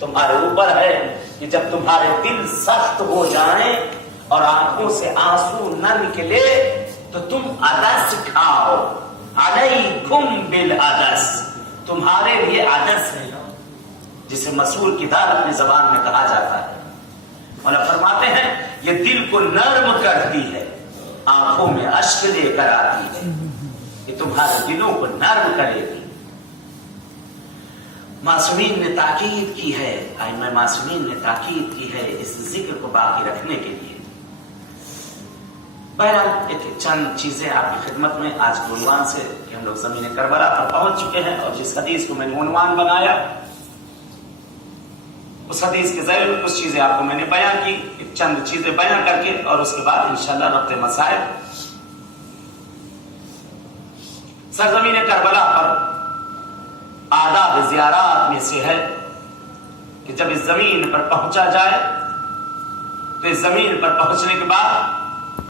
تمہارے اوپر ہے کہ جب تمہارے دل سخت ہو جائیں اور آنکھوں سے آنسو نہ نکلے تو تم عدس کھاؤ. علیکم بالعدس، تمہارے لیے عدس ہے جسے مسور کی دال اپنی زبان میں کہا جاتا ہے. مولا فرماتے ہیں یہ دل کو نرم کرتی ہے، آنکھوں میں اشک لے کر آتی ہے، یہ تمہارے دلوں کو نرم کرے گی. معصومین نے تاکید کی ہے، ائمہ معصومین نے تاکید کی ہے اس ذکر کو باقی رکھنے کے لیے. بہرحال ایک چند چیزیں آپ کی خدمت میں آج کے عنوان سے کہ ہم لوگ زمین کربلا پر پہنچ چکے ہیں، اور جس حدیث کو میں نے عنوان بنایا اس حدیث کے ذریعے کچھ چیزیں آپ کو میں نے بیان کی، ایک چند چیزیں بیان کر کے، اور اس کے بعد انشاءاللہ ربط مسائل. سرزمین کربلا پر آداب زیارات میں سے ہے کہ جب اس زمین پر پہنچا جائے تو اس زمین پر پہنچنے کے بعد